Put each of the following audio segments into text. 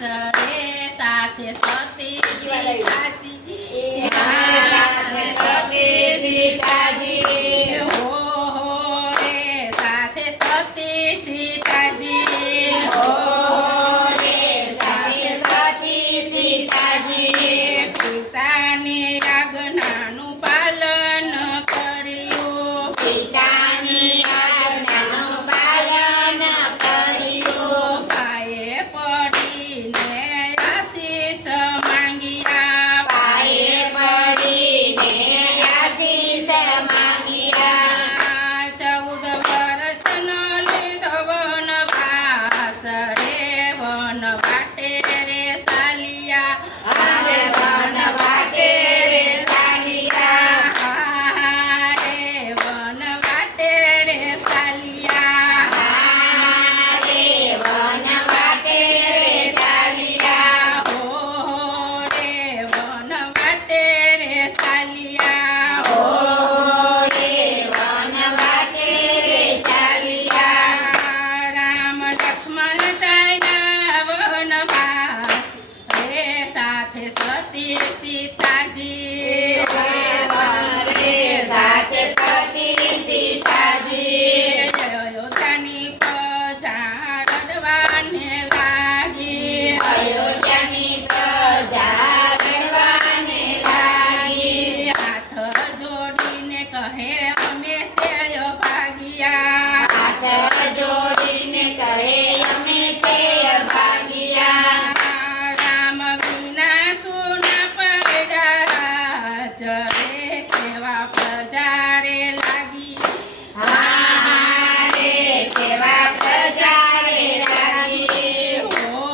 રે સાથે સતી સીતાજી સાથે સતી સીતાજી હો રે સાથે સતી સીતાજી હો રે સાથે સતી સીતાજી પિતાની આજ્ઞાનું પાલન કર્યું પિતાની આજ્ઞાનું પાલન કર્યું પાયે પડીને આશીષ માંગ્યા પાયે પડીને આશીષ માંગ્યા 14 વર્ષનો લીધો વનવાસ રે વન વાટે રે ચાલ્યા હવે વન વાટે રે ચાલ્યા રે વન વાટે રે ચાલ્યા રે વન વાટે રે ચાલ્યા હો રે વન વાટે રે ચાલ્યા હો રે વન વાટે રે ચાલ્યા રામ લક્ષ્મણ ચાલ્યા વનવાસ રે સાથે સતી સીતાજી રે સાથે સતી સીતાજી અયોધ્યાની પ્રજા રડવાને લાગી અયોધ્યાની પ્રજા રડવાને લાગી હાથ જોડીને કહે અમે સેય ભાગ્યા હાથ જોડીને કહે અમે સેય ભાગ્યા રામ વિના સુના પડ્યા રાજ રે કેવા પ્રજા રે લાગી રે કેવા પ્રજા રે લાગી હો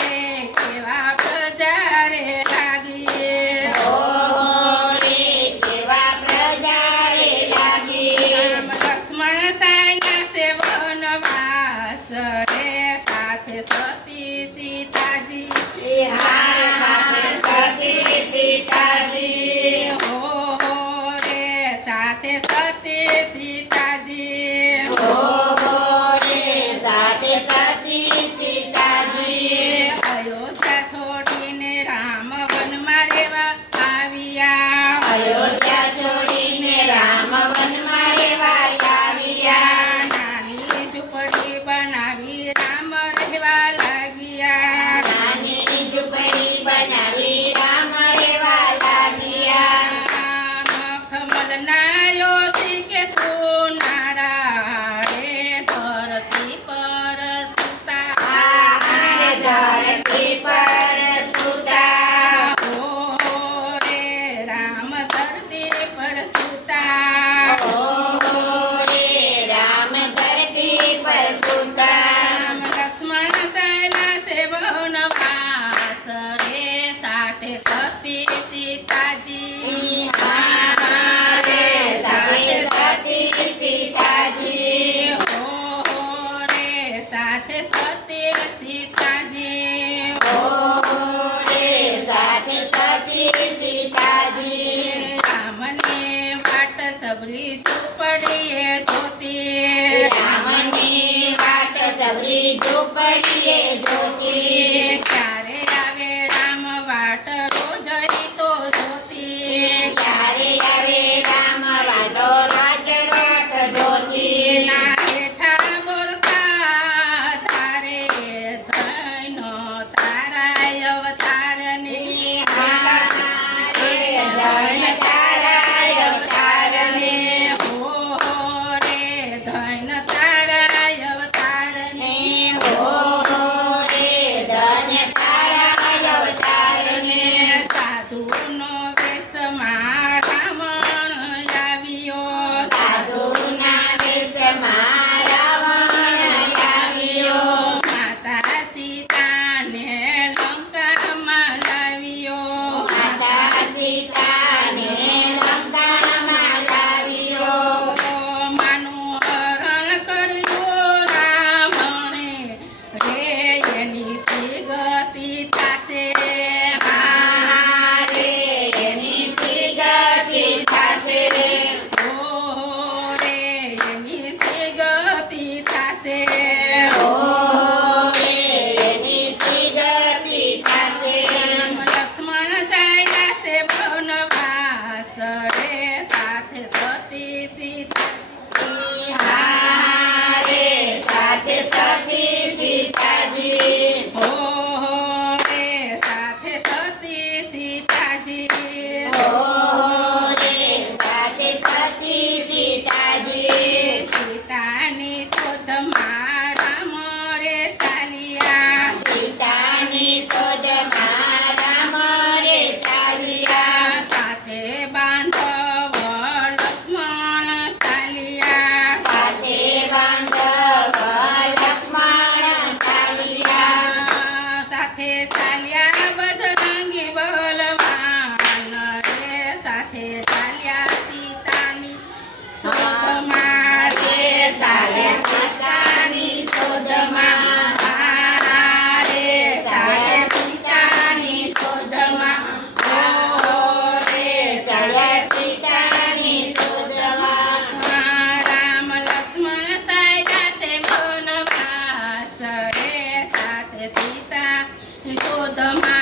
રે કેવા પ્રજા રે લાગી હો રે કેવા પ્રજા રે લાગી રામ લક્ષ્મણ સાયના સેવનવાસ રે સાથે સતી સીતાજી સાથે સીતાજી હો રે સાથે સતી સીતાજી હો રે સાથે સતી સીતાજી અયોધ્યા છોડીને રામ વનમાં રહેવા આવ્યા અયોધ્યા છોડીને રામ વનમાં રહેવા આવ્યા નાની ઝૂંપડી બનાવી રામ રહેવા લાગ્યા નાની ઝૂંપડી બનાવી રામ રહેવા લાગ્યા મખમલના યોશી કે સોનારા રે ધરતી પર સુતા ધરતી પર સુતા હો રે રામ ધરતી પર સુતા હો રે રામ ધરતી પર સુતા રામ લક્ષ્મણ સૈના સેવનવાસ રે સાથે સતી સીતાજી રે સાથે સતી સીતાજી હો રે સાથે સતી સીતાજી હો રે સાથે સતી સીતાજી રામને વાટ સબરી ઝૂંપડીએ જોતી રામને વાટ સબરી ઝૂંપડીએ જોતી ક્યારે આવે રામ વાટ રોજ તો જોતી ક્યારે આવે રામ વાટો રાટ રાટ જોતી ના હેઠા બોલતા તારે ધૈનો તારા અવતારને ધૈન તારા અવતારને હો રે ધૈન તારા અવતારને હો સાથે ચાલ્યા બજરંગી બલવાન રે સાથે ચાલ્યા સીતાની શોધમાં રે ચાલ્યા સીતાની શોધમાં રે ચાલ્યા સીતાની શોધમાં રે ચાલ્યા સીતાની શોધમાં રામ લક્ષ્મણ સાયલા છે વનવાસ રે સાથે સીતા શોધમાં